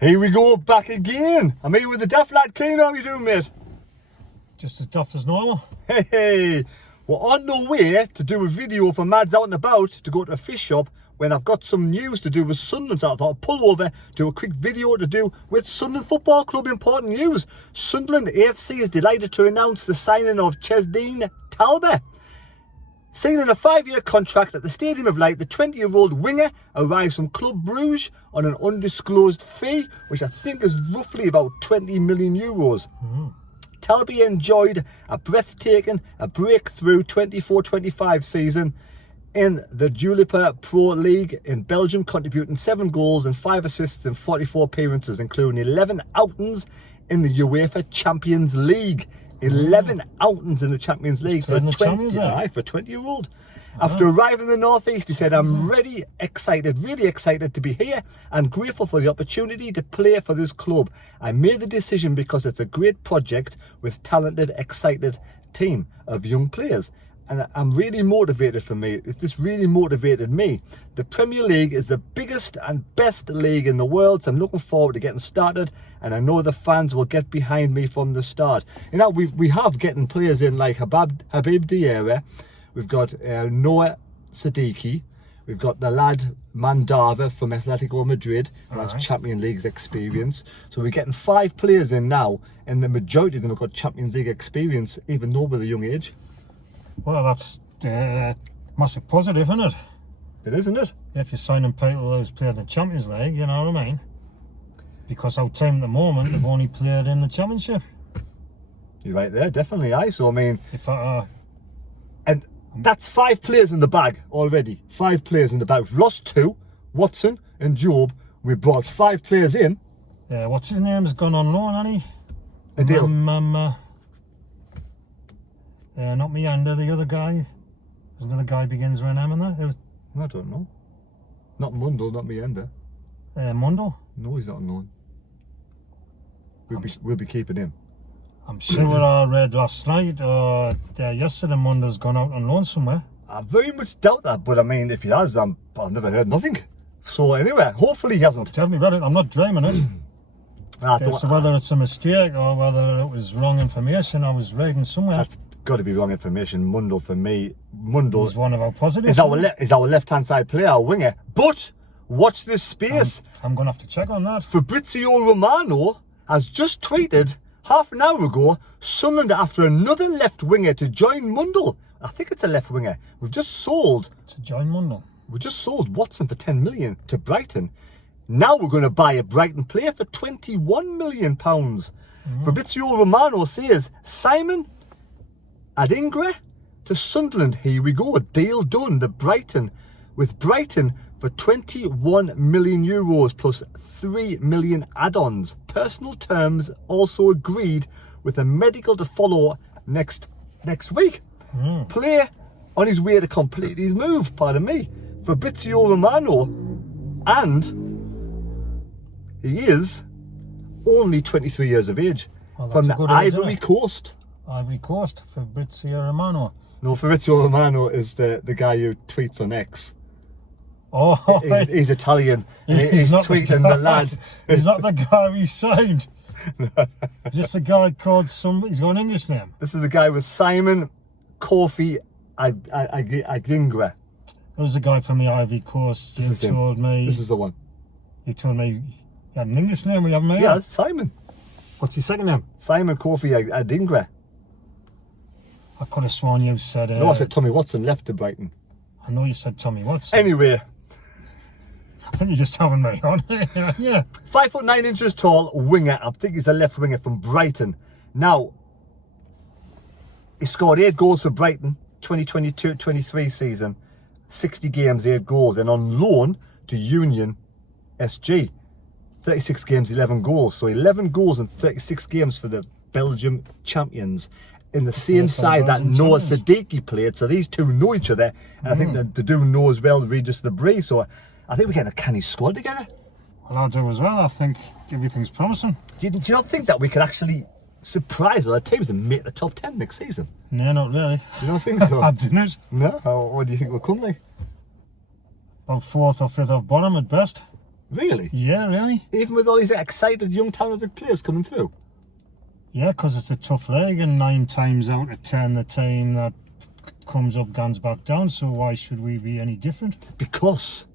Here we go, back again. I'm here with the Daft Lad King. How are you doing, mate? Just as daft as normal. Hey, we're on the way to do a video for Mads Out and About to go to a fish shop when I've got some news to do with Sunderland. So I thought I'd pull over, do a quick video to do with Sunderland Football Club. Important news. Sunderland AFC is delighted to announce the signing of Chemsdine Talbi. Signing a 5-year contract at the Stadium of Light, the 20-year-old winger arrives from Club Bruges on an undisclosed fee, which I think is roughly about 20 million euros. Talbi enjoyed a breathtaking, breakthrough 24-25 season in the Jupiler Pro League in Belgium, contributing 7 goals and 5 assists in 44 appearances, including 11 outings in the UEFA Champions League. 11 outings in the Champions League for a 20-year-old. After arriving in the Northeast, he said, I'm really excited to be here and grateful for the opportunity to play for this club. I made the decision because it's a great project with talented, excited team of young players. And I'm really motivated for me. This really motivated me. The Premier League is the biggest and best league in the world. So I'm looking forward to getting started. And I know the fans will get behind me from the start. You know, we have getting players in like Habib Diarra. We've got Noah Siddiqui. We've got the lad Mandava from Atletico Madrid, who has Champions League experience. So we're getting 5 players in now. And the majority of them have got Champions League experience, even though with a young age. Well, that's massive positive, isn't it? It is, isn't it? If you're signing people who's played in the Champions League, you know what I mean? Because our team at the moment have only played in the Championship. You're right there, definitely. So I mean, and that's 5 players in the bag already. 5 players in the bag. We've lost 2, Watson and Job. We brought 5 players in. Yeah, what's his name? Has gone on loan, hasn't he? Adil. Not Meander, the other guy. There's another guy begins with an M in there. I don't know. Not Mundle, not Meander. Mundle? No, he's not on loan. We'll be keeping him. I'm sure I read last night or yesterday Mundle's gone out on loan somewhere. I very much doubt that, but I mean, if he has, I've never heard nothing. So anyway, hopefully he hasn't. Tell me about it. I'm not dreaming it. So whether it's a mistake or whether it was wrong information, I was reading somewhere. That's got to be wrong information. Mundle for me. Mundle is one of our positives. Is our left-hand side player, our winger. But watch this space. I'm going to have to check on that. Fabrizio Romano has just tweeted half an hour ago, Sunderland after another left winger to join Mundle. I think it's a left winger. We've just sold. To join Mundle. We just sold Watson for 10 million to Brighton. Now we're going to buy a Brighton player for 21 million pounds. Fabrizio Romano says, Simon Adingra to Sunderland. Here we go. A deal done. With Brighton for 21 million euros plus 3 million add-ons. Personal terms also agreed with a medical to follow next week. Player on his way to complete his move. Pardon me. Fabrizio Romano, and he is only 23 years of age, from the Ivory Coast. Ivory Coast, Fabrizio Romano. No, Fabrizio Romano is the guy who tweets on X. Oh, he's Italian. He's tweeting the lad. He's not the guy we signed. Is this a guy called he's got an English name? This is the guy with Simon Kofi Adingra. There was a guy from the Ivory Coast. This is the one. He told me he had an English name. We haven't made. Yeah, Simon. What's his second name? Simon Kofi Adingra. I could have sworn you said... no, I said Tommy Watson left to Brighton. I know you said Tommy Watson. Anyway. I think you're just having me on. Yeah. 5'9" tall winger. I think he's a left winger from Brighton. Now, he scored 8 goals for Brighton, 2022-23 season. 60 games, 8 goals. And on loan to Union SG. 36 games, 11 goals. So 11 goals in 36 games for the Belgium champions. In the same side that Noah Siddiqui played. So these two know each other. And I think that the dude knows well Regis Debris. So I think we're getting a canny squad together. Well, I do as well. I think everything's promising. Do you not think that we could actually surprise other teams and make the top 10 next season? No, not really. You don't think so? I didn't. No? What do you think we'll come like? About 4th or 5th off bottom at best. Really? Yeah, really. Even with all these excited young talented players coming through? Yeah, because it's a tough league, and 9 times out of 10 the team that comes up guns back down. So why should we be any different? Because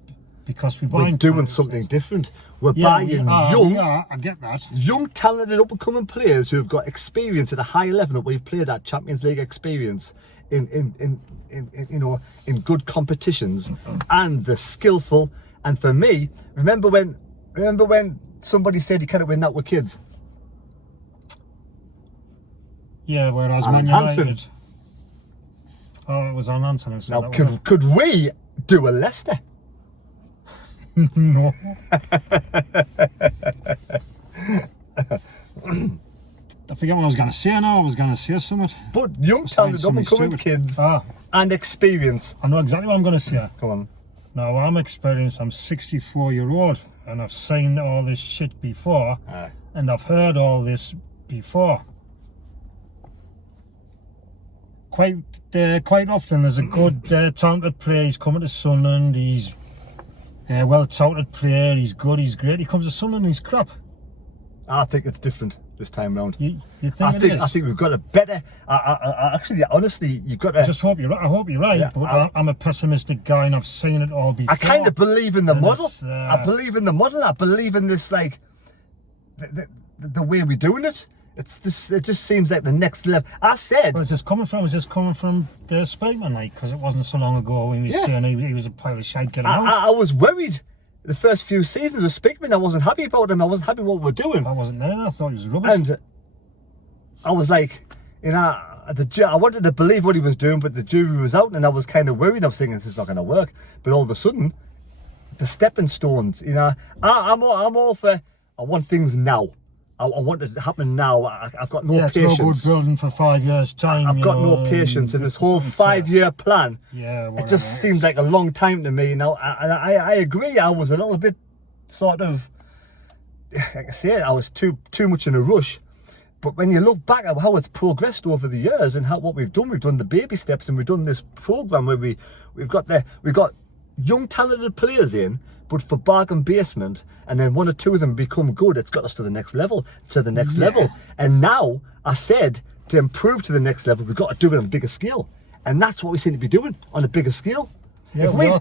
we're doing something different. We're buying young, I get that. Young talented up and coming players who have got experience at a high level that we've played at, Champions League experience in good competitions, and the skillful. And for me, remember when somebody said you can't win that with kids? Yeah, whereas Alan Man United. Hansen. Oh, it was Alan Hansen who said Now, that. could we do a Leicester? No. I forget what I was going to say now. I was going to say something. But young talented up and coming kids and experience. I know exactly what I'm going to say. Come on. Now, I'm experienced. I'm 64-year-old, and I've seen all this shit before, and I've heard all this before. Quite often, there's a good talented player. He's coming to Sunderland. He's a well-touted player. He's good. He's great. He comes to Sunderland. He's crap. I think it's different this time round. You think I it is? I think we've got a better. Actually, honestly, you've got to. I just hope you're right. I hope you're right. Yeah, but I'm a pessimistic guy, and I've seen it all before. I kind of believe in the model. I believe in the model. I believe in this, like the way we're doing it. It just seems like the next level. I said. Where's this coming from? Is this coming from the Spakeman, like? Because it wasn't so long ago when we were saying he was a pile of shite getting out. I was worried. The first few seasons of Spakeman, I wasn't happy about him. I wasn't happy with what we're doing. I wasn't there. I thought he was rubbish. And I was like, I wanted to believe what he was doing, but the jury was out, and I was kind of worried. I was thinking this is not going to work. But all of a sudden, the stepping stones. I'm all for. I want things now. I want it to happen now. I've got no patience. It's no good building for 5 years' time. I've got no patience in this whole 5-year plan. Yeah, it just seemed like a long time to me. Now, I agree. I was a little bit sort of, like I say, I was too much in a rush. But when you look back at how it's progressed over the years and what we've done the baby steps, and we've done this program where we've got young talented players in, but for bargain basement, and then 1 or 2 of them become good, it's got us to the next level, level. And now, I said, to improve to the next level, we've got to do it on a bigger scale. And that's what we seem to be doing, on a bigger scale. Yeah,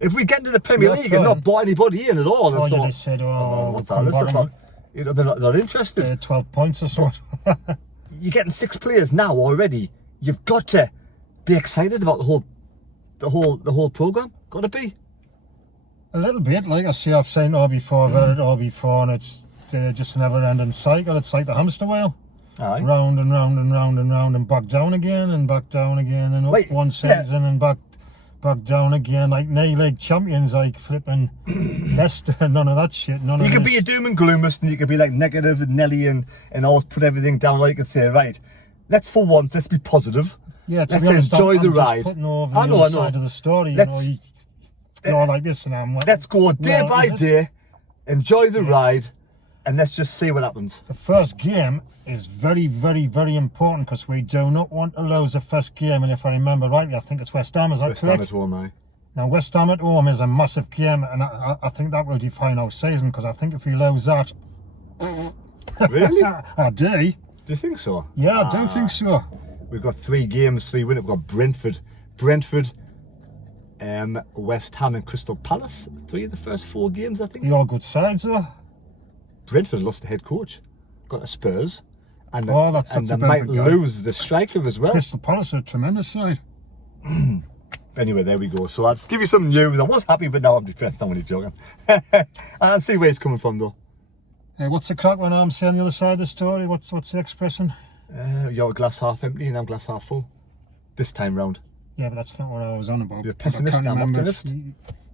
if we get into the Premier League and not bought anybody in at all, I thought, said, what's that? They're not interested. 12 points or so. You're getting 6 players now already. You've got to be excited about the whole program. Got to be. A little bit, like I say, I've seen it all before, I've heard it all before, and it's just a never-ending cycle. It's like the hamster wheel. Aye. Round and round and round and round, and back down again, and back down again, and up one season, and back down again, like league champions, like flipping Leicester. None of that shit. You could be a doom and gloomist, and you could be like negative and Nelly and always put everything down. Like you could say, right, let's be positive. Yeah, let's enjoy the ride. Putting over the other side of the story. You're like this, and I'm like, let's go day by day, enjoy the ride, and let's just see what happens. The first game is very, very, very important, because we do not want to lose the first game. And if I remember rightly, I think it's West Ham. Is that correct? West Ham at home, aye. Now, West Ham at home is a massive game, and I think that will define our season, because I think if we lose that... Really? I do. Do you think so? Yeah, I do think so. We've got 3 games, 3 wins. We've got Brentford, West Ham and Crystal Palace. 3 of the first 4 games, I think. They're all good sides, though. Brentford lost the head coach. Got a Spurs. And they might lose the striker as well. Crystal Palace are a tremendous side. Anyway, there we go. So I'll just give you some news. I was happy, but now I'm depressed. I'm only joking. I'll see where it's coming from, though. What's the crack when I'm saying the other side of the story? What's the expression? You're glass half empty and I'm glass half full. This time round. Yeah, but that's not what I was on about. You're a pessimist, I'm optimist.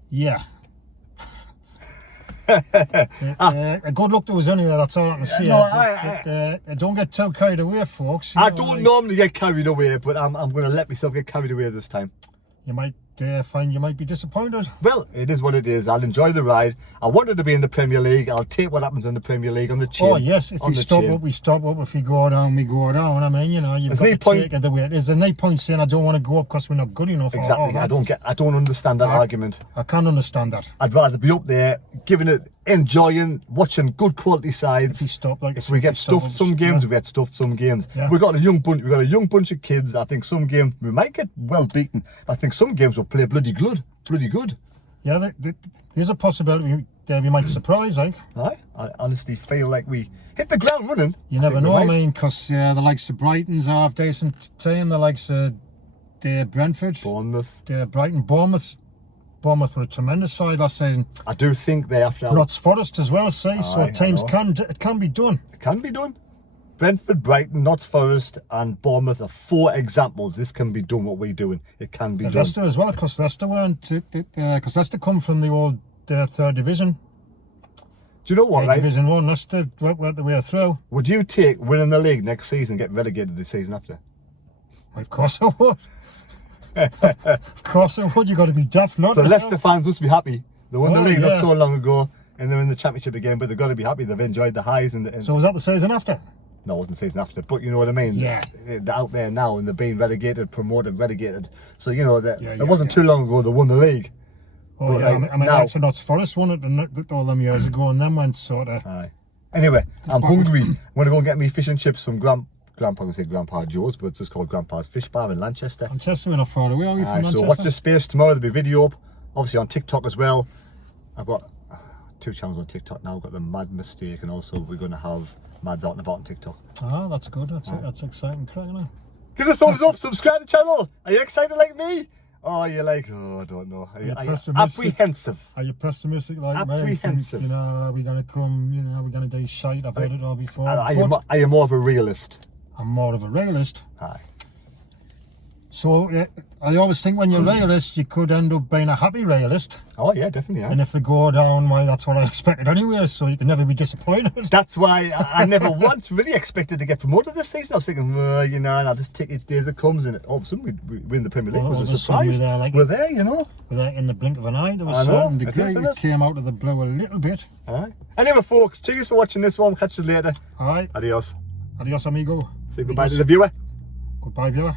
Yeah. A good look to us anyway, that's all I can say. No, don't get too carried away, folks. I don't normally get carried away, but I'm going to let myself get carried away this time. You might find you might be disappointed. Well, it is what it is. I'll enjoy the ride. I wanted to be in the Premier League. I'll take what happens in the Premier League on the chin. Oh yes, if we stop up, we stop up. If we go down, we go down. I mean, you've got to take it the way it is. There's no point saying I don't want to go up because we're not good enough. Exactly. I don't understand that argument. I can't understand that. I'd rather be up there, giving it enjoying watching good quality sides. If we get stuffed some games, we get stuffed some games. Yeah. We've got a young bunch of kids. I think some games we might get well beaten. I think some games will play bloody good. Yeah, there's a possibility that we might surprise, like. I honestly feel like we hit the ground running. You never know, I mean, because the likes of Brighton's half decent team, the likes of Brentford, Bournemouth, Brighton, Bournemouth were a tremendous side last season. I do think they have to. Notts Forest as well, see. So teams it can be done. It can be done. Brentford, Brighton, Notts Forest, and Bournemouth are 4 examples. This can be done. What we're doing, it can be done. Leicester as well, because Leicester come from the old 3rd division. Do you know what? Right? Division 1, Leicester went the way through. Would you take winning the league next season and get relegated the season after? Of course I would. Of course I would. You got to be daft not. So Leicester fans must be happy. They won the league not yeah. so long ago, and they're in the championship again. But they've got to be happy. They've enjoyed the highs and So was that the season after? No, it wasn't the season after. But you know what I mean. Yeah. They're out there now, and they're being relegated, promoted, relegated. So you know that it wasn't yeah. too long ago they won the league. Oh but yeah, like, I mean, now, actually, Notts Forest won it all them years ago, and then went sort of. Aye. Anyway, I'm hungry. I'm gonna go and get me fish and chips from Grandpa Joe's, but it's just called Grandpa's Fish Bar in Lanchester. Manchester, we're not far away, are we, from Manchester? So watch this space tomorrow. There'll be video up, obviously on TikTok as well. I've got 2 channels on TikTok now. I've got the Mad Mistake, and also we're going to have Mads Out and About on TikTok. Ah, that's good. That's exciting, crack, isn't it? Give us a thumbs up, subscribe to the channel. Are you excited like me? Oh, you're like, I don't know. Are you apprehensive? Are you pessimistic like apprehensive? Me? You know, are we going to come, you know, are we going to do shite? I've heard it all before. Are you more of a realist? I'm more of a realist. Aye. So, I always think when you're a realist, you could end up being a happy realist. Oh, yeah, definitely. Yeah. And if they go down, well, that's what I expected anyway, so you can never be disappointed. That's why I never once really expected to get promoted this season. I was thinking, you know, and I'll just take each day as it comes, and all of a sudden we win the Premier League. It was a surprise. We're there, you know. We're there in the blink of an eye. There was a certain degree. It came out of the blue a little bit. Aye. Anyway, folks, cheers for watching this one. Catch you later. All right. Adios. Adios, amigo. Say goodbye to the viewer. Goodbye, viewer.